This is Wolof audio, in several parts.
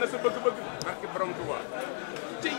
na sa bëgg-bëgg barke borom Tuubaa ci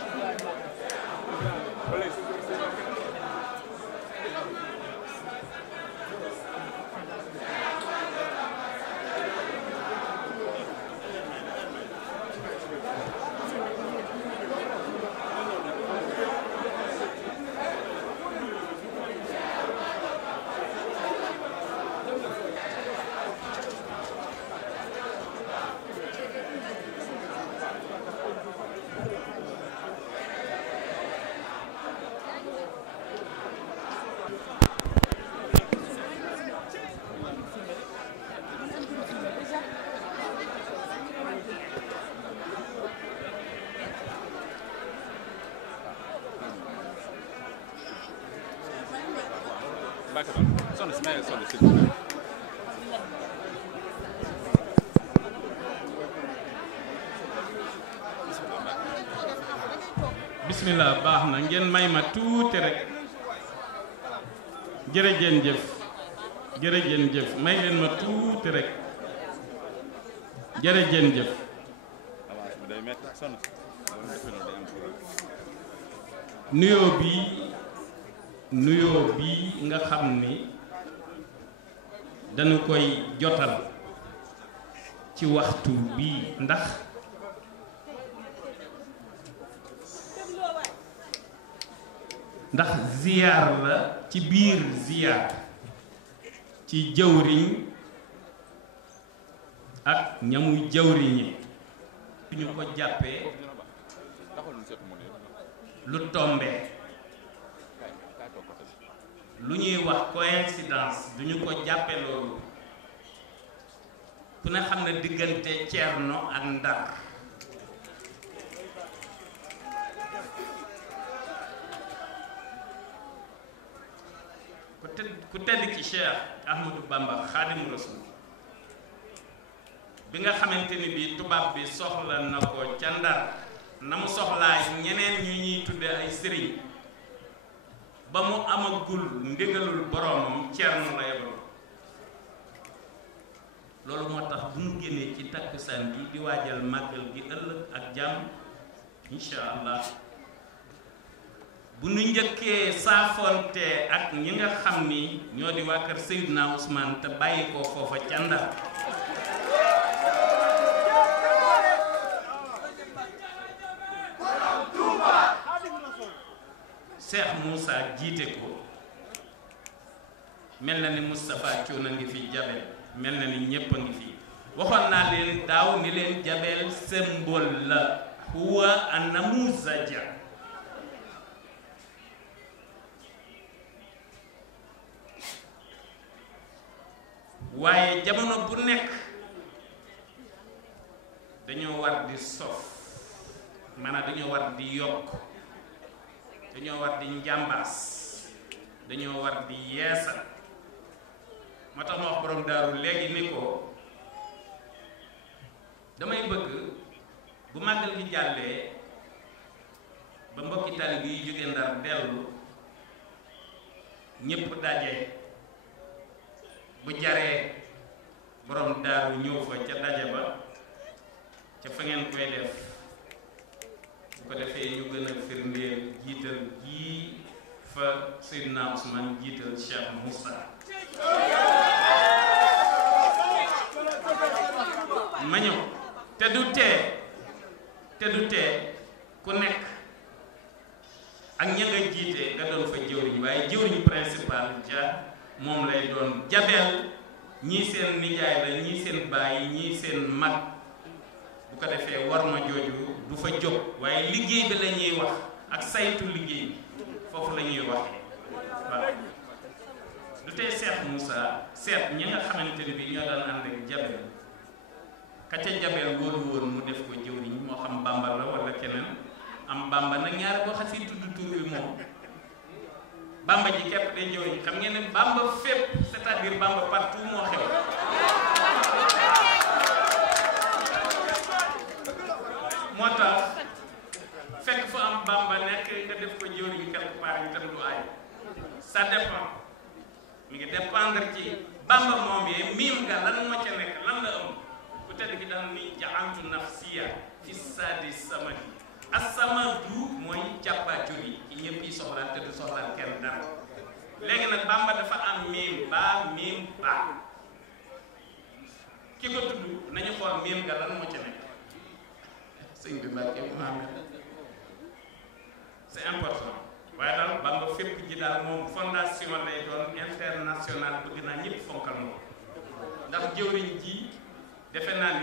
bismillah baax na ngeen may ma tuuti rek jërëjëf may leen ma tuuti rek jërëjëf nuyoo bi nga xam ni dañu koy jotal ci waxtu bii ndax ziyaar la ci biir ziyaar ci jëwriñ ak ñamuy jëwriñi ñu ko jàppee lu tombe lu ñuy wax coïncidence duñu ko jàppe loolu ku ne xam ne diggante Ceerno ak Ndar ku tedd ci Cheikh Ahmadou Bamba Xaadimu Rasuul bi nga xamante ni bii tubaab bi soxla na ko ca Ndar na mu soxlaa ñeneen ñu ñuy tudde ay sëriñ ba mu amagul ndigalul boroomam Ceerno la yebal loolu moo tax bu ñu génnee ci takkusaan bi di waajal màggal gi ëllëg ak jàmm incha allah bu nu njëkkee saafonte ak ñi nga xam ni ñoo di waa kër Seydina Ousmane te bàyyi ko foofa ca Ndar Cheikh Moussa jiite ko mel na ni Moustapha Thioune a ngi fi Jabel mel na ni ñépp a ngi fi waxoon naa leen daaw ni leen Jabel symbole la huwa an-namuzaja waaye jamono bu nekk dañoo war di sof maanaam dañoo war di yokk dañoo war di njàmbaas dañoo war di yeesal moo tax ma wax borom daaru léegi ni ko damay bëgg bu màggal gi jàllee ba mbokki taalibe yi jóge Ndar dellu ñépp daje bu jaree borom daaru ñëw fa ca daje ba ca fa ngeen koy def bu ko defee ñu gën a firndeel jiital jii fa Seydina Ousmane jiital Cheikh Moussa ma ñëw te du tee ku nekk ak ña nga jiite nga doon fa jëwriñ waaye jëwriñ principal ja moom lay doon Jabel ñii seen nijaay la ñii seen baay ñii seen mag bu ko defee war ma jooju du fa jóg waaye liggéey bi la ñuy wax ak saytu liggéey bi foofu la ñuy waxee waaw du tey Cheikh Moussa seet ñi nga xamante ne bi ñoo daan ànd ak Jabel ka ca Jabel wóolu woon mu def ko jëwriñ moo xam Bamba la wala keneen am Bamba nag ñaari boo xasee tudd tur bi moom Bamba ji képp day jëwriñ xam ngeen ne Bamba fépp c'est-à-dire Bamba partout moo xew moo tax fekk fa am Bamba nekk nga def ko jëwriñ quelque part itam du aay ça dépend mi ngi dépendre ci Bamba moom yee miim nga lan moo ca nekk lan la am ku tedd gi daan ni ja'altu nafsiya fi saadi samadi as-samadu mooy jàppaacur yi ci ñëpp yi soxlaal te du soxlaal kenn dara léegi nag Bamba dafa am miim baa miim baa ki ko tudd nañu xool miim ga lan moo ci nekk sëñ bi Mbàkke Muhammad c'est important waaye daal Bamba fépp ji daal moom fondation lay doon international bëgg naa ñëpp fonkal moom ndax jëwriñ ji defe naa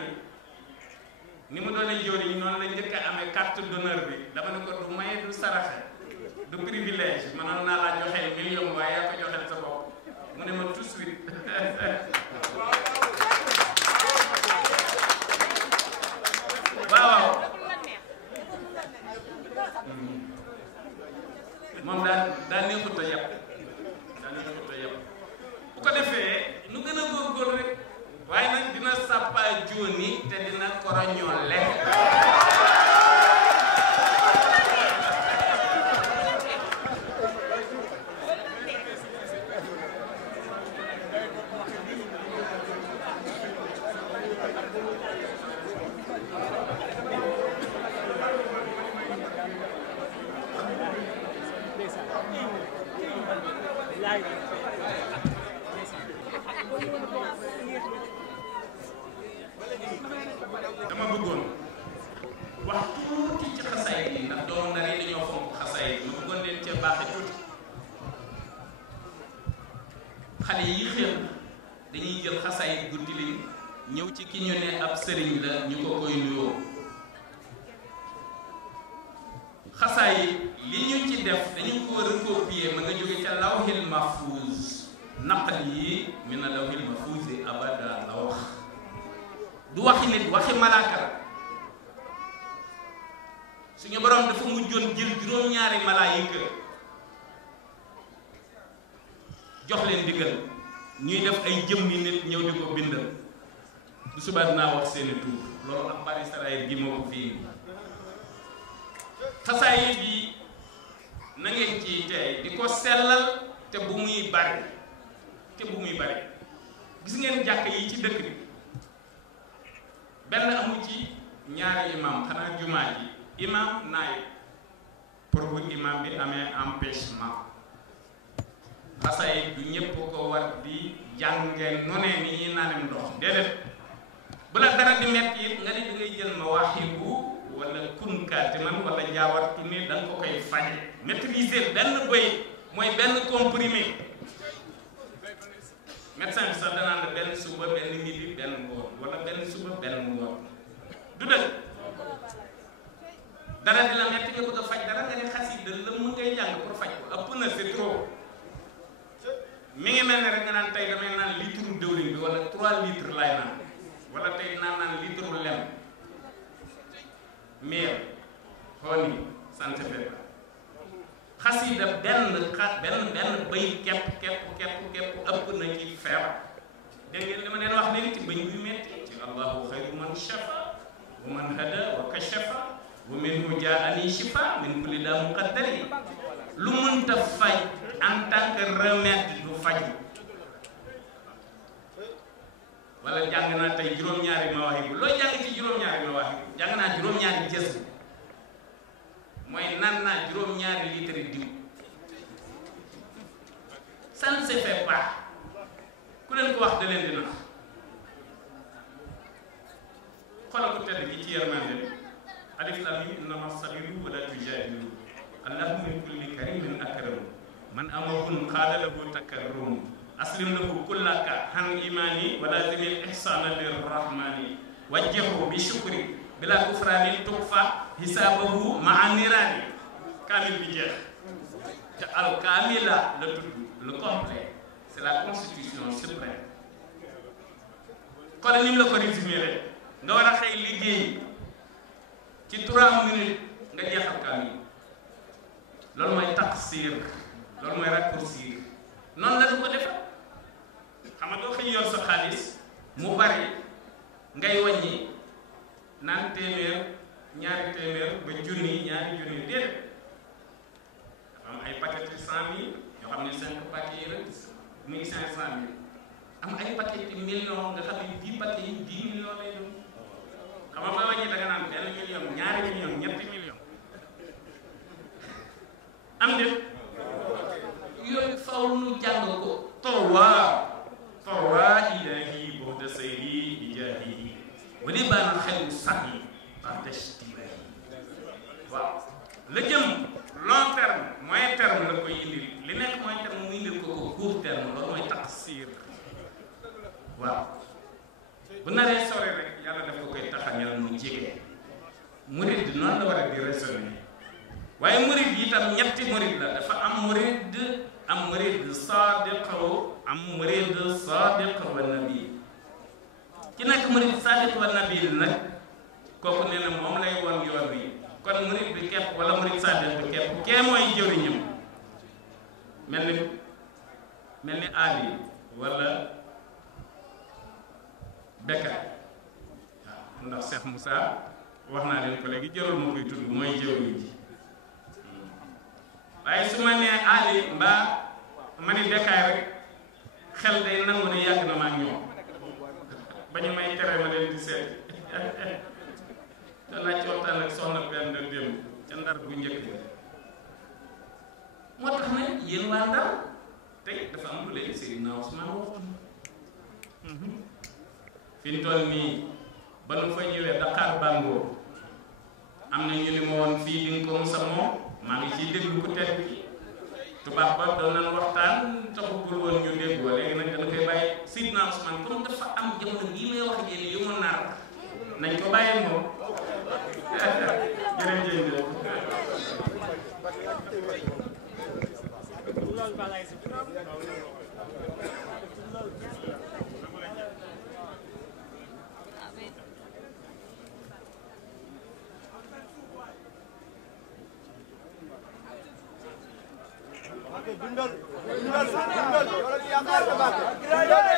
ni mu doone jëwriñ noonu la njëkk a amee carte d'honneur bi dama ne ko du maye du saraxe du privilège mënoon naa laa joxeel million waaye yaa ko joxeel sa bopp mu ne ma tout de suite waaw moom daa neexut a yàpp bu ko defee nu gën a góorgóorlu rek waaye nag dina sàppa jóoni te dina koroñoo lekk dama bëggoon wax tuuti ci xasaay yi ndax doomu ndar yi dañoo fonk xasaay yi ma bëggoon leen cee baaxe tuuti xale yi xew dañuy jël xasaay guddi li ñëw ci ki ñu ne ab sëriñ la ñu ko koy nuyoo xasaay li ñu ci def dañu ko recopier ma nga jóge ca lawhil mahfuz naqal yi min a lawhil mahfuz abada la wax du waxi nit waxi malaaka la suñu borom dafa mujjoon jël juróom-ñaari malaayika jox leen digal ñuy def ay jëmmi nit ñëw di ko bindal bu subaa dinaa wax seeni tur loolu ak bari Israël gi moo ko fii xasaay bi na ngeen ciy tey di ko sellal te bu muy bari gis ngeen jàkk yi ci dëkk bi benn amu ci ñaari imam xanaa jumaa ji imam naay pour bu imam bi amee empêchement xasaay du ñépp ko war di jànge nu ne ni ñuy naanem ndox déedéet bu la dara di metti it nga ne da ngay jël mawaahibu wala kunkaati man wala jaawartu ni da nga ko koy faje maîtriser benn bëy mooy benn comprimé médecin bi sax danaan la benn suba benn midi benn ngoon wala benn suba benn ngoon du dëgg dara di la metti nga bëgg a faj dara nga ne xasida la mun ngay jàng pour faj ko ëpp na c'est trop mi ngi mel ne rek nga naan tey damay naan litre dëwlin bi wala 3 litres lay naan wala tey naan litre lem miel xool ni sant fe xasida benn bay kepp ëpp na ci feebar dégg ngeen li ma leen wax léegi ci bañ buy metti ci allahu xayru man shafa wa man hada wa kashafa wa minhu jaani shifa min kulli daa muqaddari lu mënta faj en tant que remède du faju wala jàng naa tey juróom-ñaari mawaahibu looy jàng ci juróom-ñaari mawaahibu jàng naa juróom-ñaari jës mooy naan naa juróom-ñaari litre diw ça ne se fait pas ku leen ko wax da leen di nax xoolal ko tedd gi ci yërmande alif lam mim innama sabiru wala tujadilu allahu min kulli karimin akramu man amahun qaala lahu takarrum aslim lahu kullaka han imani wa lazimil ihsana lirrahmani wajjahu bi shukri bila kufrani tukfa hisabahu maa nirani kaamil bi jeex te al kaamila la tudd le complet c'est la constitution suprême kon ni mu la ko résumé rek nga war a xëy liggéey ci 3 minutes nga jeexal kaamil loolu mooy taqsir loolu mooy raccourcir noonu la du ko defal xam nga doo xëy yor sa xaalis mu bari ngay wàññi naan téeméer ñaari téeméer ba junni ñaari junni déedéet dafa am ay paquet 100 000 yoo xam ne 5 paquets yi rek muy 500 000 am ay paquet millions nga xam ne 10 paquets yi 10 millions lay doon xam nga ba wàññi da nga naan 1 million 2 million 3 million am de yooyu faw nu jàng ko طوى إلهي بعد سيري بجاهه ولبان الخير صحي بعد اشتباهي waaw la jëm long terme moyen terme la koy indil li nekk moyen terme mu indil ko court terme loolu mooy taqsir waaw bu naree sore rek yàlla daf ko koy taxañal mu jege murid noonu la war a di raisonner waaye murid yi tam ñetti murid la dafa am murid sadiq am murid sadiq wa nabi ki nekk murid sadiq wa nabi nag kooku nee na moom lay won yoon wi kon murid bi képp wala murid sadiq bi képp kee mooy jëriñam mel ni Ali wala Bekkaay waaw ndax Cheikh Moussa wax naa leen ko léegi jërul ma koy tudd mooy jëwriñ ji waaye su ma nee Ali mbaa ma ni Bekkaay rek xel day nangu ne yàgg na ma ak ñoom ba ñu may tere ma leen di seet danaa ci waxtaan ak soxna benn démb ca Ndar bu njëkk bi moo tax ne yéen waa Ndar tey dafa am lu leen Seydina Ousmane waxoon fi ñu toll nii ba nu fa ñëwee Dakar Bango am na ñu ni ma woon fii di nga ko mos a moom maa ngi ciy déglu ku tedd ki tubaab ba doon nañ waxtaan taxugul woon ñu déggoo léegi nag dana koy bàyyi Seydina Ousmane comme dafa am jamono bii may wax yéen yu mu nar nañ ko bàyyi moom jërëjëf dundal dundal dundal